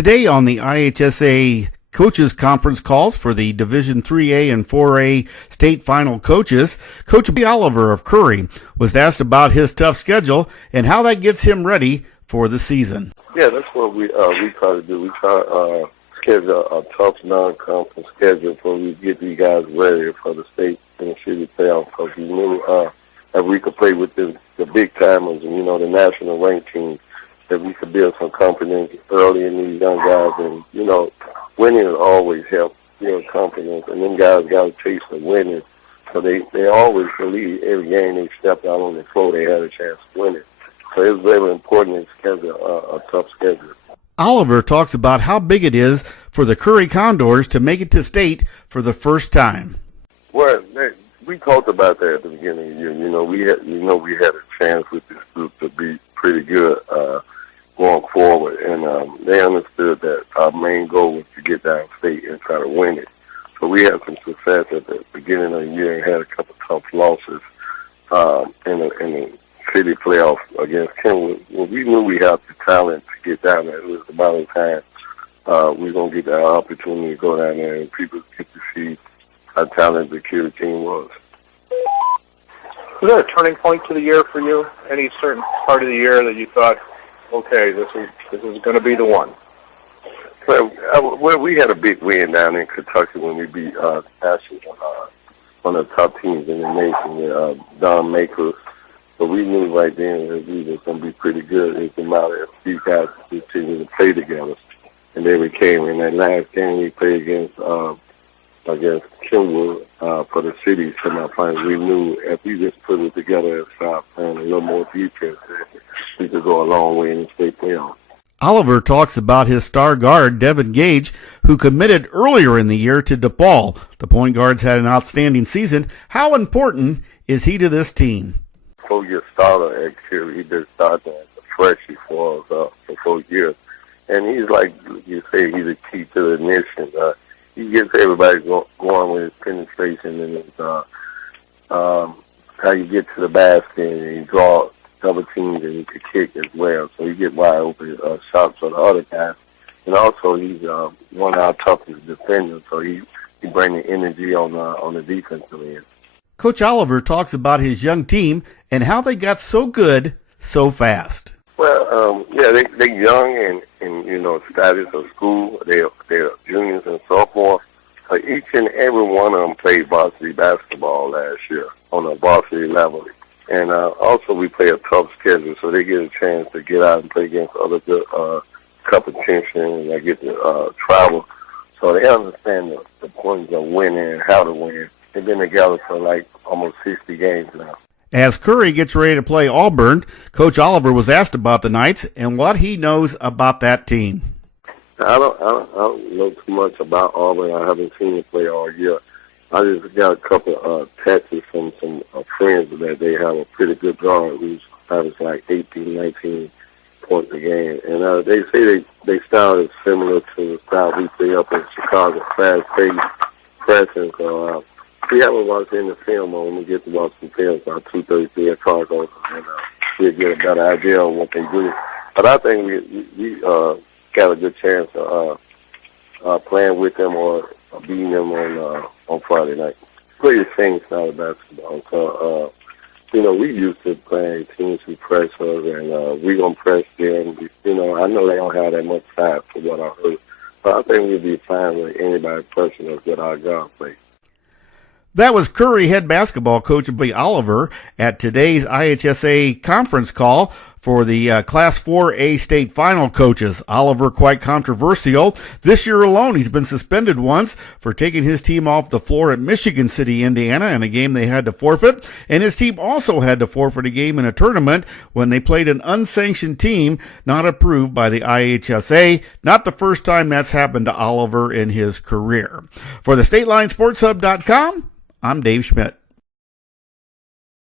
Today on the IHSA Coaches Conference calls for the Division 3A and 4A state final coaches, Coach Mike Oliver of Curie was asked about his tough schedule and how that gets him ready for the season. Yeah, that's what we try to do. We try to schedule a tough non-conference schedule so we get these guys ready for the state and the city playoff. Because we knew that we could play with the big timers and the national ranked teams, that we could build some confidence early in these young guys. And winning will always help build confidence, and them guys got a taste of winning. So they always believe every game they stepped out on the floor, they had a chance to win it. So it's very important to schedule a tough schedule. Oliver talks about how big it is for the Curie Condors to make it to state for the first time. Well, we talked about that at the beginning of the year. We had a chance with this group to be pretty good going forward, and they understood that our main goal was to get down state and try to win it. So we had some success at the beginning of the year and had a couple of tough losses in the city playoff against Kenwood. Well, we knew we had the talent to get down there. It was about the time we were going to get that opportunity to go down there and people get to see how talented the Curie team was. Was there a turning point to the year for you? Any certain part of the year that you thought, okay, this is going to be the one? Well, we had a big win down in Kentucky when we beat actually one of the top teams in the nation with Don Makers. So we knew right then that we were going to be pretty good. It's a matter of these guys continue to play together. And then we came in that last game we played against Kenwood for the city semifinals. We knew if we just put it together and start playing a little more defense, we could go a long way in the state playoff. Oliver talks about his star guard, Devin, who committed earlier in the year to DePaul. The point guard's had an outstanding season. How important is he to this team? 4-year starter at Curie. He just started as a freshie for us for 4 years. And he's like you say, he's a key to the mission. He gets everybody going with his penetration and his how you get to the basket and he draws double teams and he can kick as well. So you get wide open shots for the other guys. And also he's one of our toughest defenders, so he brings the energy on the defensive end. Coach Oliver talks about his young team and how they got so good so fast. Well, they're young and status of school. They're juniors and sophomores. Each and every one of them played varsity basketball last year on a varsity level. And also we play a tough schedule, so they get a chance to get out and play against other good competition, and they get to travel. So they understand the points of winning and how to win. They've been together for like almost 60 games now. As Curie gets ready to play Auburn, Coach Oliver was asked about the Knights and what he knows about that team. I don't know too much about Auburn. I haven't seen them play all year. I just got a couple of texts from some friends that they have a pretty good guard who's averaged like 18, 19 points a game. And they say they style is similar to the style we play up in Chicago, fast-paced pressing. So we haven't watched any film on when we get to watch some film about 2:30, 3 o'clock, and we'll get a better idea of what they do. But I think we got a good chance of playing with them or beating them on Friday night. Play the same style of basketball. So, we used to playing teams who press us, and we're going to press them. I know they don't have that much size for what I heard. But I think we'll be fine with anybody pressing us with our guard play. That was Curie head basketball coach Mike Oliver at today's IHSA conference call for the Class 4A state final coaches. Oliver quite controversial. This year alone, he's been suspended once for taking his team off the floor at Michigan City, Indiana, in a game they had to forfeit. And his team also had to forfeit a game in a tournament when they played an unsanctioned team not approved by the IHSA. Not the first time that's happened to Oliver in his career. For the StatelineSportsHub.com, I'm Dave Schmidt.